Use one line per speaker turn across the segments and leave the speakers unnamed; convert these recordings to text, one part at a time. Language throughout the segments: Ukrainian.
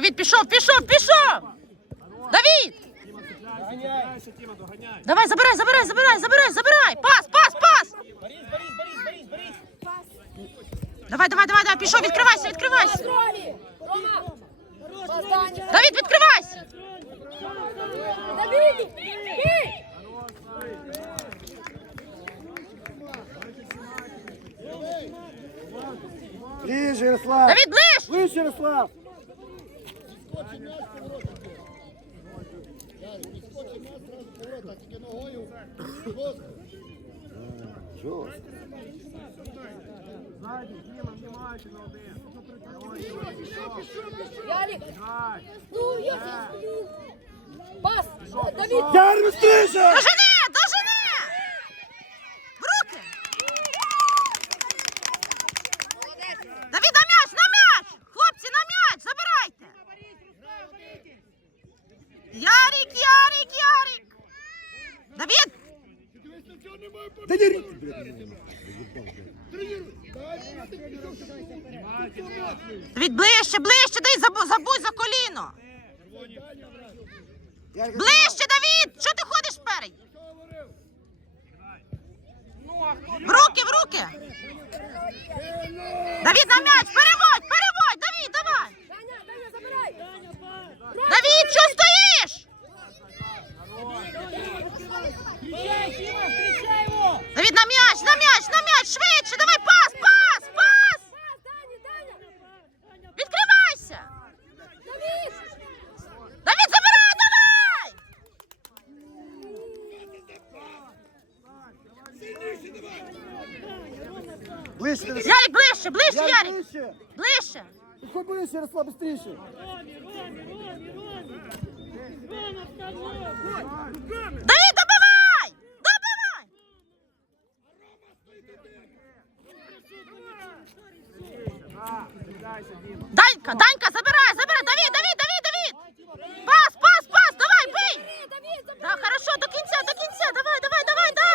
Давід, пішов, пішов, пішов! Давід!
Доганяй.
Давай, забирай, забирай, забирай, забирай, забирай! Пас, пас, пас! Давай, давай, давай, давай, пішов, відкривайся, відкривайся! Давід, відкривайся!
Давид!
Ближе, Ярослав!
Давід, ближ!
Ближче, Ярослав! Жорстко.
Ярик! Ну, я Пас! Давид!
Яр, быстрее!
Дожени, дожени! В руки! Давід, на м'яч, на м'яч! Хлопці, на м'яч, забирайте! Ярик, Ярик, Ярик! Давід!
Да не
Давід, ближче, дай забудь, забудь за коліно! Ближче, Давід! Що ти ходиш спереді? В руки, в руки! Давід, на м'яч! Переводь, переводь! Давід, давай! Давід, що стоїш? Давід, на м'яч, на м'яч, на м'яч! Швидше! Давай пас, пас! Пас,
Даня, Даня!
Відкривайся!
Давид!
Давід, забирай, давай!
Ближче!
Ярик, ближче, ближче,
Ярик, ближче!
Ближче!
Підходь ближче, Ярослав, быстрее!
Давід, добивай! Добивай! Данька, Данька, забирай! Давід, Давід, Давід, Давід! Пас, пас, пас! Давай, бий!
Давид, забирай!
Да, хорошо, до кінця, до кінця! Давай, давай, давай, да!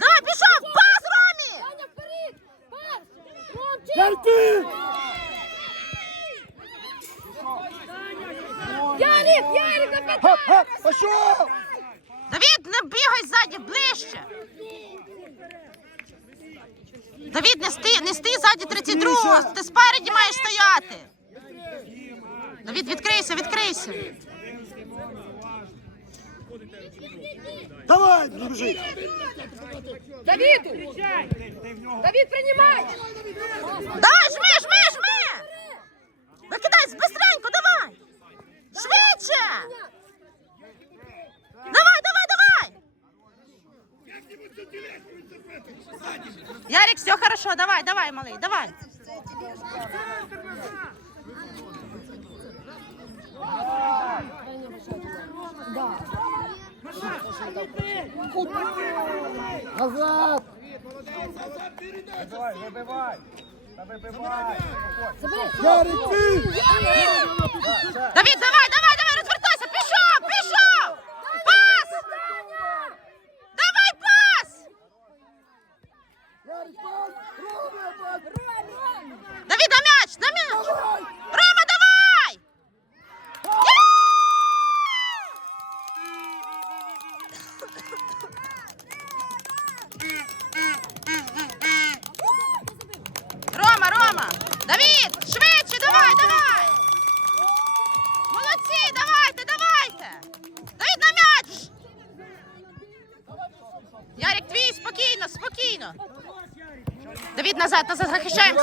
Давай, пішов! Пас, Ромі!
Даня, вперед! Пас! Ромчик!
Ярик!
Ярик, Ярик,
Хоп, хоп, пошел!
Давід, не бігай ззаді, ближче! Давід, не стій, не стій ззаді 32-го, ти спереді маєш стояти. Давід, відкрийся, відкрийся.
Давай, не бежи!
Давиду! Давид, принимай!
Давай, жми, жми, жми! Викидай, быстренько, давай! Швидше! Давай, давай, давай! Ярик, все хорошо, давай, давай, малий, давай.
Назад!
Вибивай, вибивай. Та вибивай.
Ярик, ты!
Давід, давай, давай,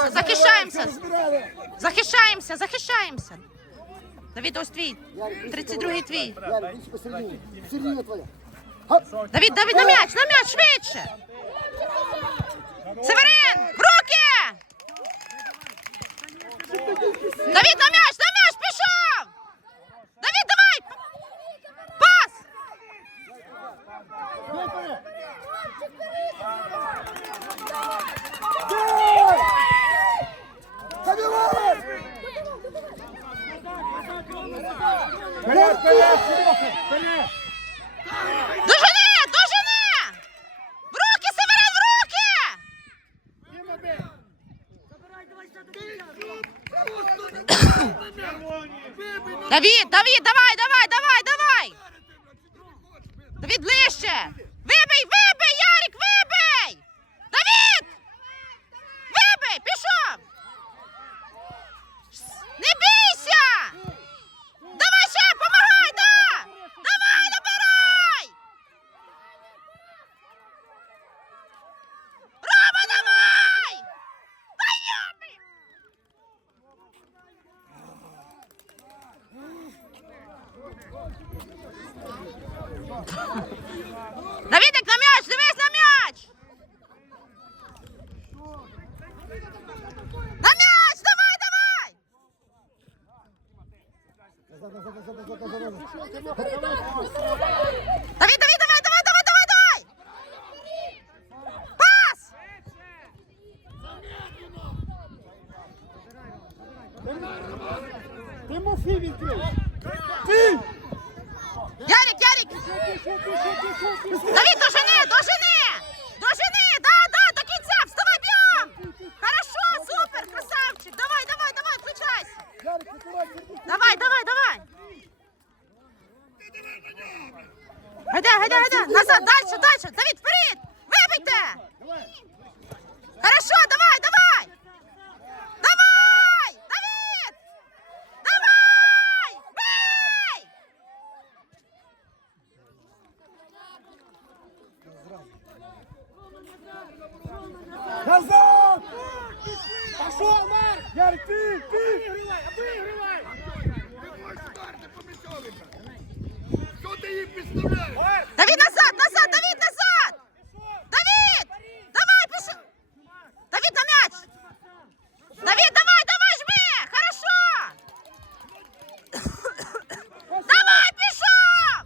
захищаємося, захищаємося! Захищаємося. Давід, ось твій. 32-й твій. Давід, Давід, на м'яч, на м'яч, швидше. Северин, в руки! Давід, на м'яч, на м'яч, пішов! Давід, давай! Пас!
Забивай!
Вперед, вперед, Тимохи, вперед.
Дожени, дожени! В руки, Северин, в руки! Давід, Давід, давай, давай, давай, давай! Давід ближче! Вибий, вибий, Ярик, вибий! Давід! Вибий, пішов! Не бійся! Давай ще, помагай, да! Давай, набирай! Рома, давай! Дай йоми! Давидик, на м'яч, дивись на м'яч! На м'яч, давай, давай! Давид, Давид, давай, давай, давай, давай, давай! Пас!
Тимофій відкрив. Ти!
Ярик, Ярик! Давид, дожени, дожени! Дожени, да, да, до кінця, вставай, б'єм! Хорошо, супер, красавчик! Давай, давай, давай, включайся!
Ярик, відкривай, Сергій.
Давай, давай, давай! Гайда, гайда, гайда! Назад, дальше, дальше! Давид, вперед! Вибийте! Хорошо, давай, давай! Давай! Давид! Давай! Бей!
Назад! Пошел, Марк! Ярик, ти, ти!
Обігрівай!
Що ти її підставляєш?
Давид, назад, назад, Давид, назад! Давид! Давай, пішов! Давид, на мяч! Давид, давай, давай, жми! Хорошо! Давай, пішов!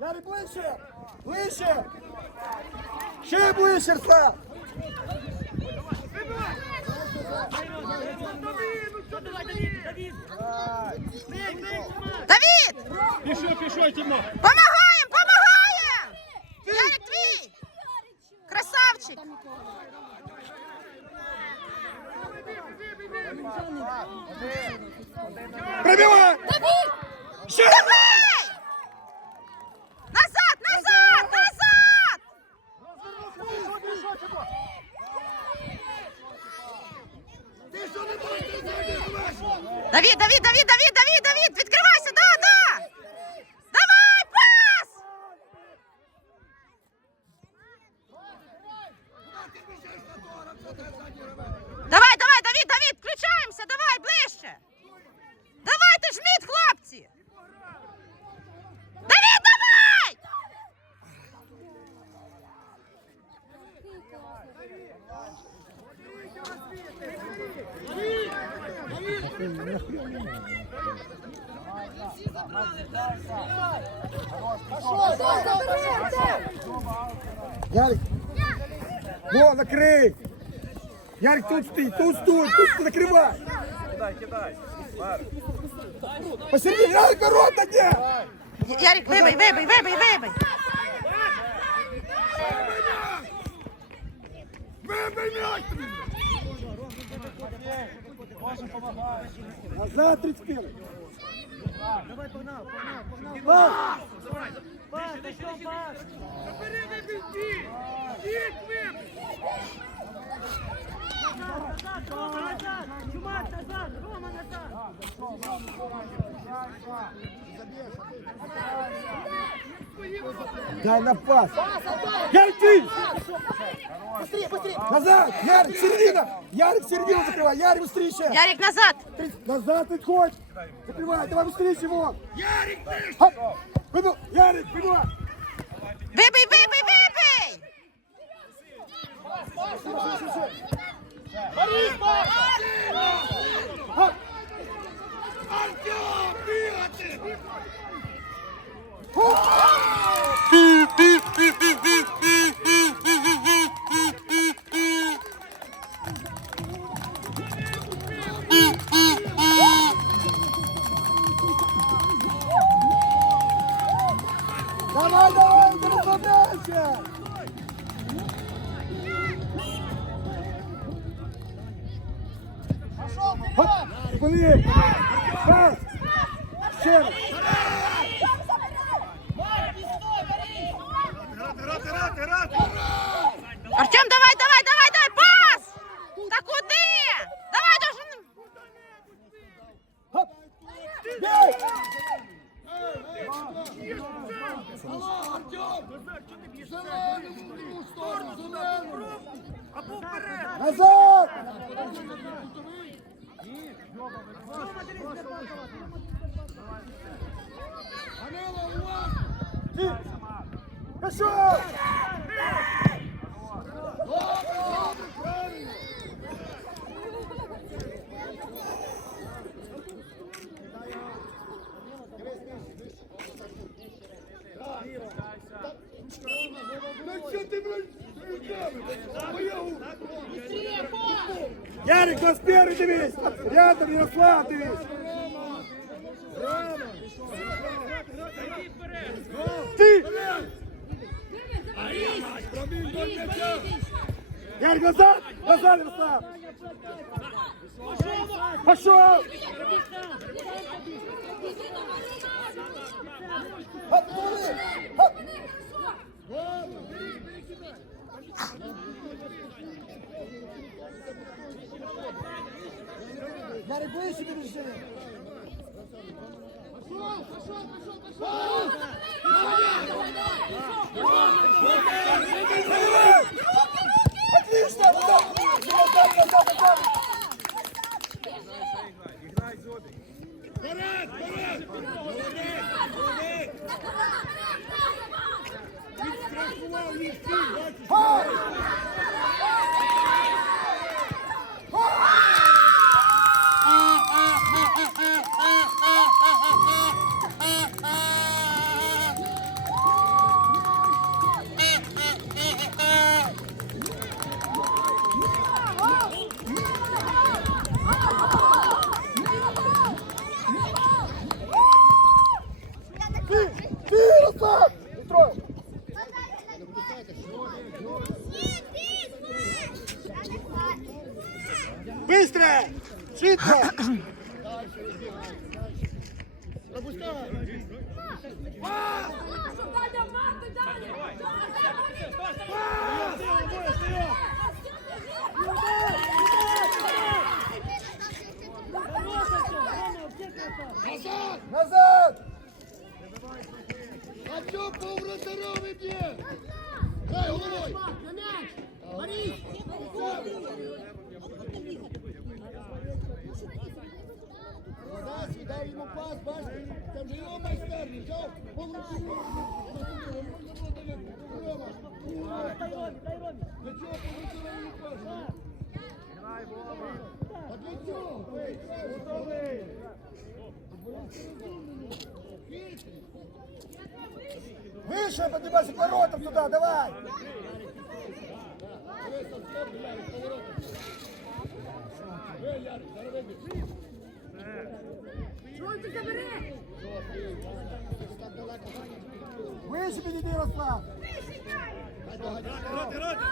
Ярик, ближче! Ближче! Ще ближче, Руслан!
Давид!
Пішов, пішов, Тімо!
Помагаем, помагаем! Ярик твій! Красавчик!
Пробивай! Ще!
Давай! Назад, назад, назад!
Ти що не бачиш, забігаш?
Давид, Давид, Давид, Давид, Давид, Давид, відкривайся, да, да! Давай, пас! Давай, давай, Давид, Давид, включаємося, давай, ближче! Давайте, жміть, хлопці! Давид, давай!
Ярик! Во, накрий! Ярик, тут стій, тут стой, тут накривай!
Кидай, кидай. Марк.
Посередине, Ярик, ворота где?
Ярик, вибий, вибий, вибий, вибий!
Вибий м'яч!
Назад 31. Давай,
Забери не бійці! Їх вибий!
Чумак назад! Рома назад!
Дай на пас. Ярик, ты! Назад! Ярик, середина! Ярик, середину закрывай! Ярик, быстрее еще!
Ярик, назад!
Назад отходь! Закрывай, давай быстрее всего!
Ярик, ти ж!
Хоп! Выйду! Ярик, прибывай! Зупини! Пас! Ще раз!
Артем, давай, давай, давай, давай, пас! Та куди? Давай, должен...
Хоп! Бей! Назад! Ти! Пішов! Ярик, на спереди дивись! Рядом Ярослав дивись! Ти! Ярик, назад! Назад, Ярослав! Пошел! Хоп, туди! Хоп! Ярик, ближче підійшли! Отлично! Назад! Назад, назад, назад!
Іграй зобі.
Вперед, вперед! Молодець, молодець! Відстрахував їх всіх, бачиш?
Назад!
Артем по вратарям іде! Дай головой! Молодець, дай йому пас, бачиш? Це вже його майстерність, взяв, поворотив. Рома? А для чого? Готовий!
Выше поднимайся к туда, давай! Выше подойди, Ярослав!
Грати, грати!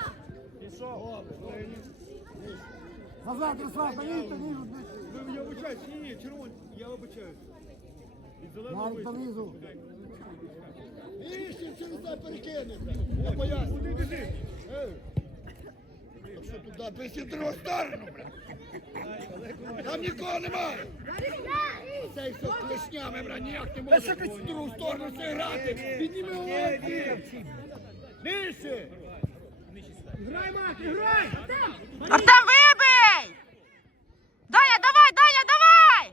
Назад, Ярослав, донизу, донизу,
Ви я вибачаюсь, ні, ні, червоний, я
Ярик,
вийшов.
донизу.
Вище через це перекинеться. Я поясню. Куди біжи? Що туди? Пиши в другу сторону, бля. Там нікого немає. Цей все клешнями, бля, ніяк не може в другу сторону все грати. Підніми голову. Нижче. Грай, мати, грай!
Артем, вибий! Даня, давай, Даня, давай!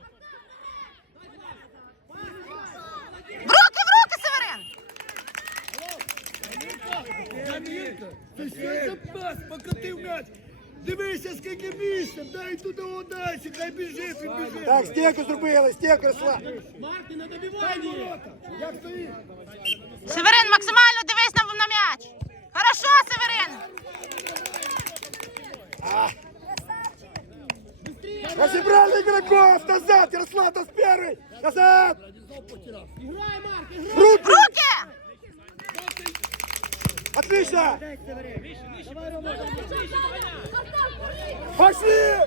В руки, в руки, Северин!
Камінка, ти що за пас? Покотив м'яч. Дивися, скільки місця, дай туди удачі, хай біжить, він біжить.
Так, стеку зробили, стеку, Ярослав.
Марти, на добиванні. Як стоїть?
Северин, максимально дивись на, на м'яч! Хорошо, Северин!
Разобрали игроков! Назад, Ярослав, ты первый! Назад!
Грай, Марк, грай!
В руки!
Отлично! Пошли!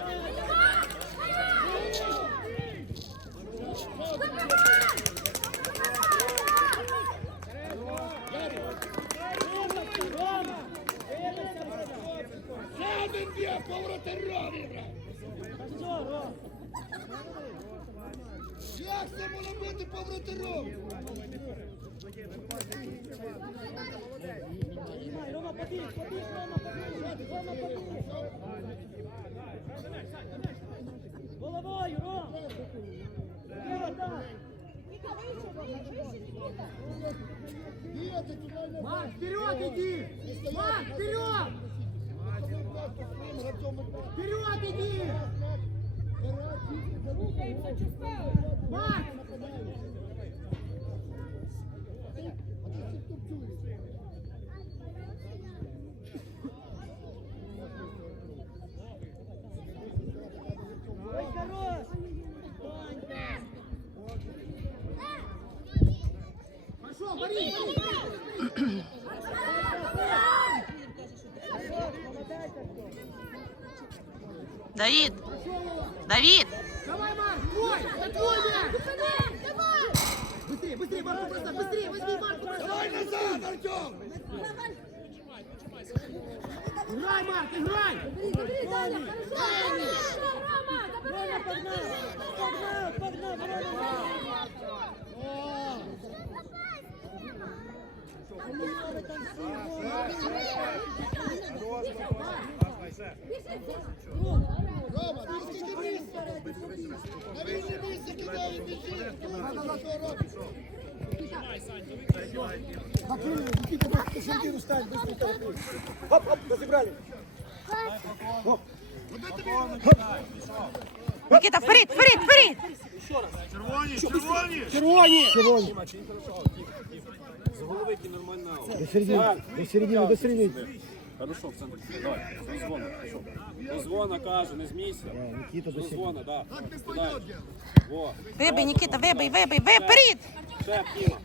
Як це може бути
повратиром? Головою, Ром.
На
вперед иди! Марк, вперед! Вперед иди! Оп, оп, разыграли.
Никита, вперед, вперед, вперед!
Червоні! Червоні!
З голови який нормально.
До середини, до середини, до середини.
Хорошо, в центр. Давай, до звона. До звона, кажу, не змійся.
Никита,
До звона, да. Кидай. Во.
Вибий, Никита, вибий, вибий, вибий, вперед!
Ще Кіма.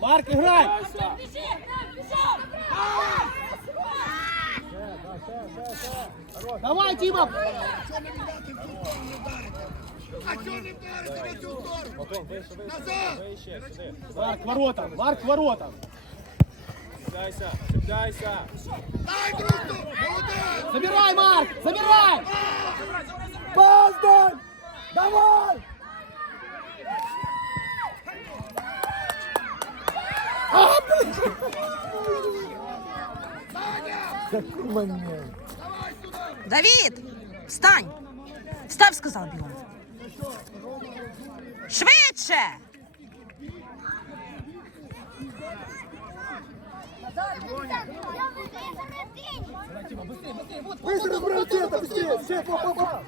Марк, играй!
Кайся.
Давай, Дима!
Що не віддати в ту сторону не вдарити? А чого не вдарити на цю сторону?
Потом, вище, вище.
Назад!
Вище, сюди.
Марк, воротам! Марк, воротам!
Чіпляйся, чіпляйся.
Дай дружку! Молодець!
Забирай, Марк! Забирай! Пас дай! Давай!
Давід! Встань! Встав, сказав бігом. Швидше!
Быстро разбирай центр, быстрее! Все, по, по, по!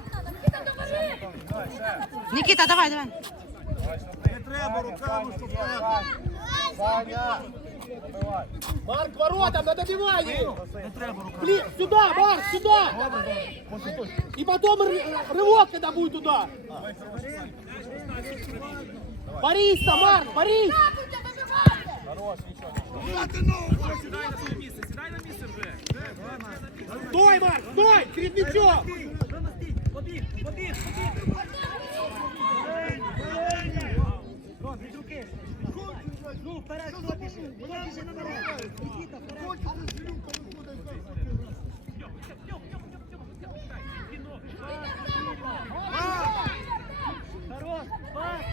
Никита, давай, давай.
Марк, воротам, на добивание! Блин, сюда, Марк, сюда! И потом ры- рывок, когда будет туда! Борис, Марк, Борис!
Дати ногу!
Стой, Марк, стой! Перед мячом!
Рома, стій. Побіг, вперед. Хорош, пас!